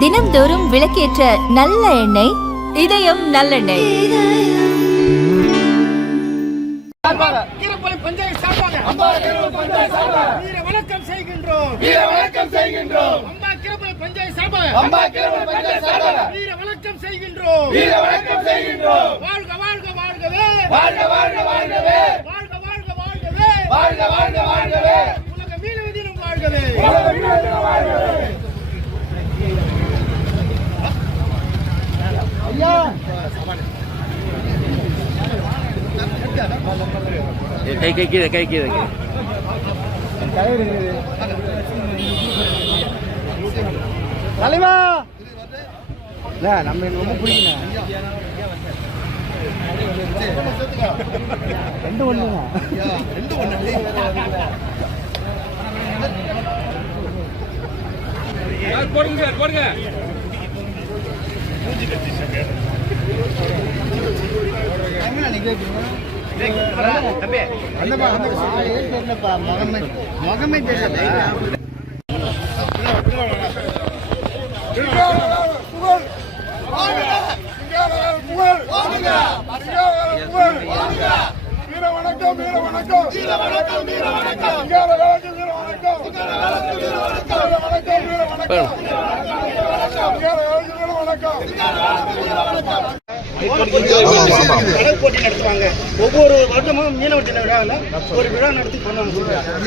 தினம்தோறும் விளக்கேற்ற நல்ல எண்ணெய் இதயம் நல்லெண்ணெய். வணக்கம் செய்கின்றோம். வாழ்க வாழ்க வாழ்கவே. வாழ்க வாழ்க வாழ்கவே. உலக மீனவ தினம் வாழ்கவே. கை கீழே தலைவா நம்ம ரொம்ப பிடிக்கல. ரெண்டு ஒண்ணுங்க போடுங்க போடுங்க. முகமே தெரியல. போட்டி நடத்துவாங்க. ஒவ்வொரு வருடமும் மீனவர் தின விழாவில் ஒரு விழா நடத்தி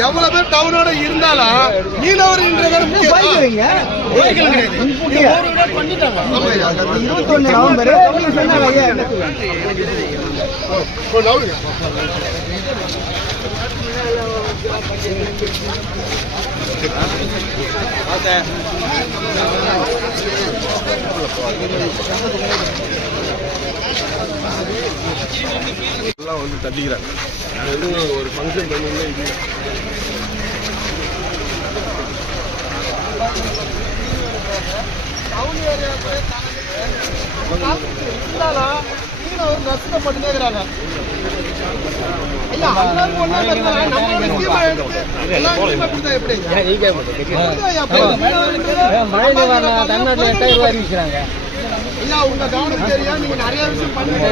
எவ்வளவு பேர் டவுனோட இருந்தாலும் மீனவர் எல்லாம் வந்து தள்ளிக்கிறாங்க. ஒரு ஃபங்க்ஷன் பண்ணல இது நஷ்டப்பட்டுனே இருக்கிறாங்க. தமிழ்நாட்டில் 8000 ரூபாய் அறிவிக்கிறாங்க. உங்க கவனம் தெரியா? நீங்க நிறைய விஷயம் பண்ணுவீங்க.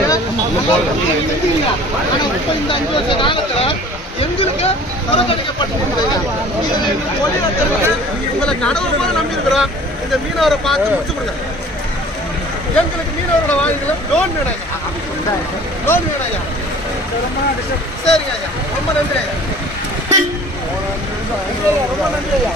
ஆனா இப்ப இந்த 5 வருஷ காலத்துல எங்களுக்கு உங்களை கடவுளமா நம்பி இருக்கிறோம். இந்த மீனவரை பார்த்து முடிச்சு கொடுங்க. எங்களுக்கு மீனவரோட வாங்கிக்கலாம் லோன் வேணும். லோன் வேணும் ஐயா. சரிங்க ஐயா, ரொம்ப நன்றி ஐயா. ரொம்ப நன்றி ஐயா.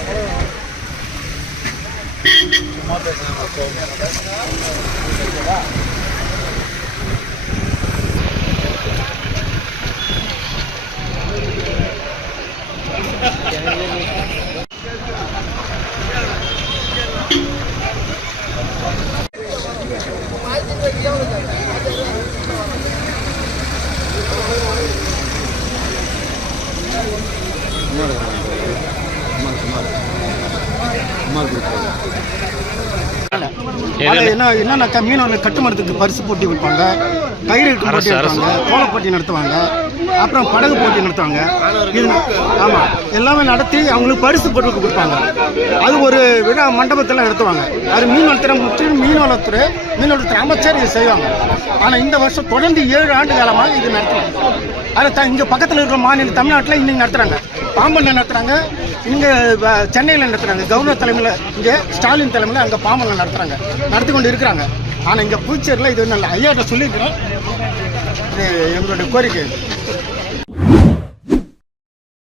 என்னன்னாக்கா மீனவர்கள் கட்டுமரத்துக்கு பரிசு போட்டி வைப்பாங்க, கயிறு இழுக்கும் போட்டி நடத்துவாங்க, கோல போட்டி நடத்துவாங்க, அப்புறம் படகு போட்டி நடத்துவாங்க. இது ஆமாம் எல்லாமே நடத்தி அவங்களுக்கு பரிசு போட்டு கொடுப்பாங்க. அது ஒரு விழா மண்டபத்தில் நடத்துவாங்க. அது மீன்வளத்துறை முற்றிலும் மீன்வளத்துறை அமைச்சர் இது செய்வாங்க. ஆனால் இந்த வருஷம் தொடர்ந்து 7 ஆண்டு காலமாக இது நடத்துவாங்க. அதை இங்கே பக்கத்தில் இருக்கிற மாநில தமிழ்நாட்டில் இன்னைக்கு நடத்துகிறாங்க. பாம்பனில் நடத்துகிறாங்க, இங்கே சென்னையில் நடத்துகிறாங்க. கவர்னர் தலைமையில் இங்கே ஸ்டாலின் தலைமையில் அங்கே பாம்பனில் நடத்துகிறாங்க, நடத்தி கொண்டு இருக்கிறாங்க. ஆனால் இங்கே புதுச்சேரியில் இது நல்ல ஐயாட்ட சொல்லியிருக்கிறோம். எங்களுடைய கோரிக்கை